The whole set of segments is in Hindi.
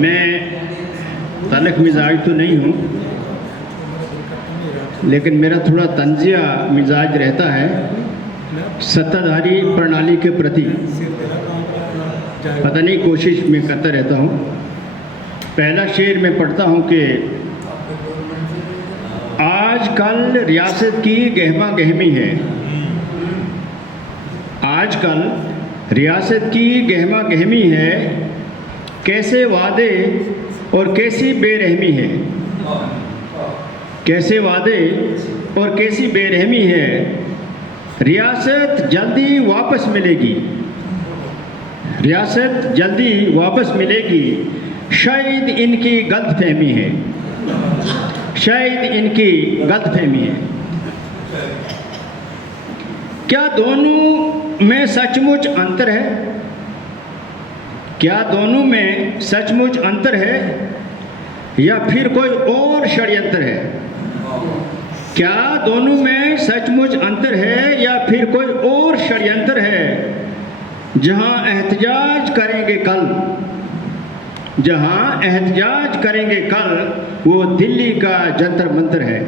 मैं तलख मिजाज तो नहीं हूँ, लेकिन मेरा थोड़ा तंजिया मिजाज रहता है सत्ताधारी प्रणाली के प्रति। पता नहीं, कोशिश मैं करता रहता हूँ। पहला शेर मैं पढ़ता हूँ कि आजकल रियासत की गहमा गहमी है। आजकल रियासत की गहमा गहमी है, कैसे वादे और कैसी बेरहमी है। कैसे वादे और कैसी बेरहमी है। रियासत जल्दी वापस मिलेगी, रियासत जल्दी वापस मिलेगी। शायद इनकी गलतफहमी है, शायद इनकी गलतफहमी है। क्या दोनों में सचमुच अंतर है? क्या दोनों में सचमुच अंतर है या फिर कोई और षड्यंत्र है? क्या दोनों में सचमुच अंतर है या फिर कोई और षड्यंत्र है? जहां एहतजाज करेंगे कल, जहां एहतजाज करेंगे कल, वो दिल्ली का जंतर मंतर है,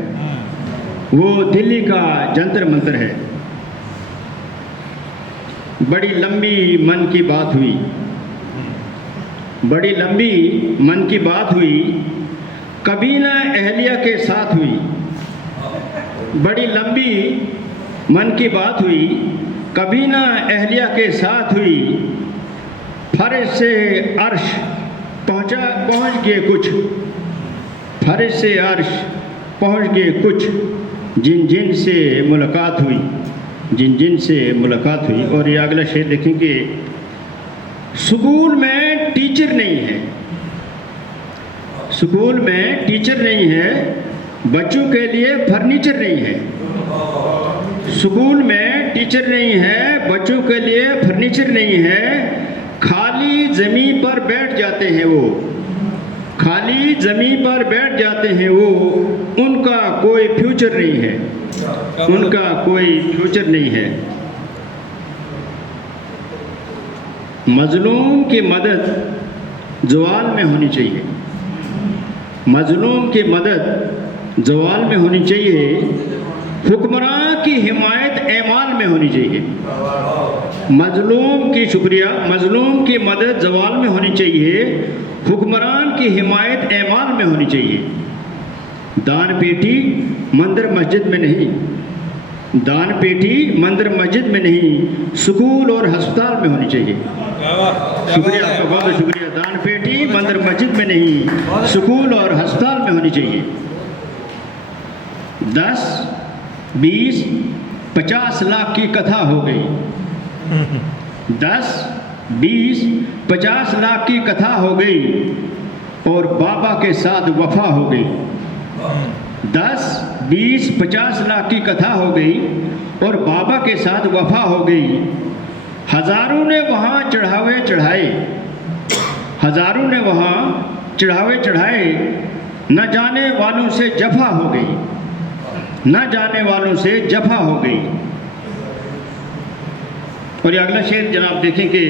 वो दिल्ली का जंतर मंतर है। बड़ी लंबी मन की बात हुई, बड़ी लंबी मन की बात हुई, कभी ना अहलिया के साथ हुई। बड़ी लंबी मन की बात हुई, कभी ना अहलिया के साथ हुई। फर्श से अर्श पहुँच गए कुछ, फर्श से अर्श पहुँच गए कुछ, जिन जिन से मुलाकात हुई, जिन जिन से मुलाकात हुई। और ये अगला शेर देखेंगे, स्कूल में टीचर नहीं है, स्कूल में टीचर नहीं है, बच्चों के लिए फर्नीचर नहीं है। स्कूल में टीचर नहीं है, बच्चों के लिए फर्नीचर नहीं है। खाली ज़मीन पर बैठ जाते हैं वो, खाली ज़मीन पर बैठ जाते हैं वो, उनका कोई फ्यूचर नहीं है, उनका कोई फ्यूचर नहीं है। मजलूम की मदद जवाल में होनी चाहिए, मजलूम की मदद जवाल में होनी चाहिए। हुक्मरान की हिमायत ऐमाल में होनी चाहिए। मजलूम की शुक्रिया, मजलूम की मदद जवाल में होनी चाहिए, हुक्मरान की हिमायत ऐमाल में होनी चाहिए। दान पेटी मंदिर मस्जिद में नहीं, दान पेटी मंदिर मस्जिद में नहीं, स्कूल और अस्पताल में होनी चाहिए। शुक्रिया, आपका बहुत शुक्रिया। दान पेटी मंदिर मस्जिद में नहीं, स्कूल और अस्पताल में होनी चाहिए। 10, 20, 50 लाख की कथा हो गई। 10, 20, 50 लाख की कथा हो गई और बाबा के साथ वफा हो गई। 10, 20, 50 लाख की कथा हो गई और बाबा के साथ वफा हो गई। हजारों ने वहाँ चढ़ावे चढ़ाए, हजारों ने वहाँ चढ़ावे चढ़ाए, न जाने वालों से जफा हो गई, न जाने वालों से जफा हो गई। और ये अगला शेर जनाब देखें कि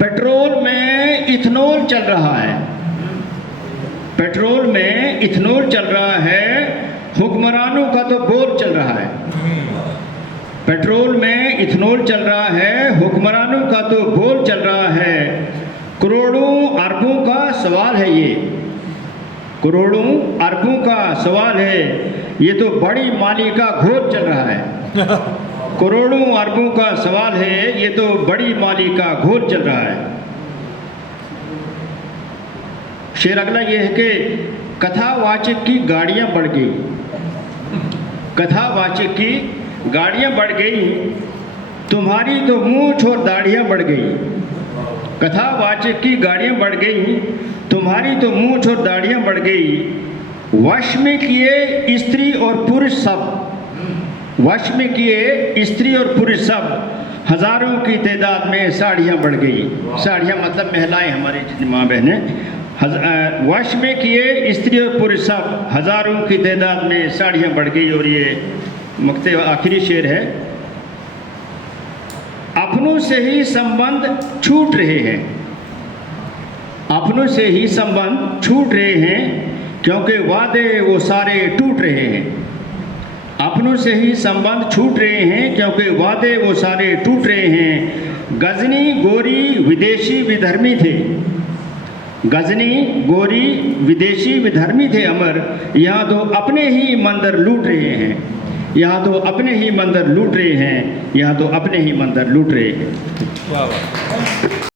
पेट्रोल में इथेनॉल चल रहा है, पेट्रोल में इथेनॉल चल रहा है, हुक्मरानों का तो बोल चल रहा है। पेट्रोल में इथेनॉल चल रहा है, हुक्मरानों का तो बोल चल रहा है। करोड़ों अरबों का सवाल है ये, करोड़ों अरबों का सवाल है, ये तो बड़ी माली का घोर चल रहा है। करोड़ों अरबों का सवाल है, ये तो बड़ी माली का घोर चल रहा है। शेर अगला ये है कि कथावाचक की गाड़ियां बढ़ गई, कथावाचक की गाड़ियां बढ़ गई, तुम्हारी तो मूंछ और दाढ़ियां बढ़ गई। कथावाचक की गाड़ियां बढ़ गई, तुम्हारी तो मूंछ और दाढ़ियां बढ़ गई। वश में किए स्त्री और पुरुष सब, वश में किए स्त्री और पुरुष सब, हजारों की तादाद में साड़ियाँ बढ़ गई। साड़ियाँ मतलब महिलाएं, हमारी जितनी माँ बहनें। वश में किए स्त्री और पुरुष सब, हजारों की तादाद में साड़ियाँ बढ़ गई। और ये मकते आखिरी शेर है, अपनों से ही संबंध छूट रहे हैं, अपनों से ही संबंध छूट रहे हैं, क्योंकि वादे वो सारे टूट रहे हैं। अपनों से ही संबंध छूट रहे हैं, क्योंकि वादे वो सारे टूट रहे हैं। गजनी गोरी विदेशी विधर्मी थे, गजनी गोरी विदेशी विधर्मी थे अमर, यहाँ तो अपने ही मंदिर लूट रहे हैं, यहाँ तो अपने ही मंदिर लूट रहे हैं, यहाँ तो अपने ही मंदिर लूट रहे हैं। वाह वाह।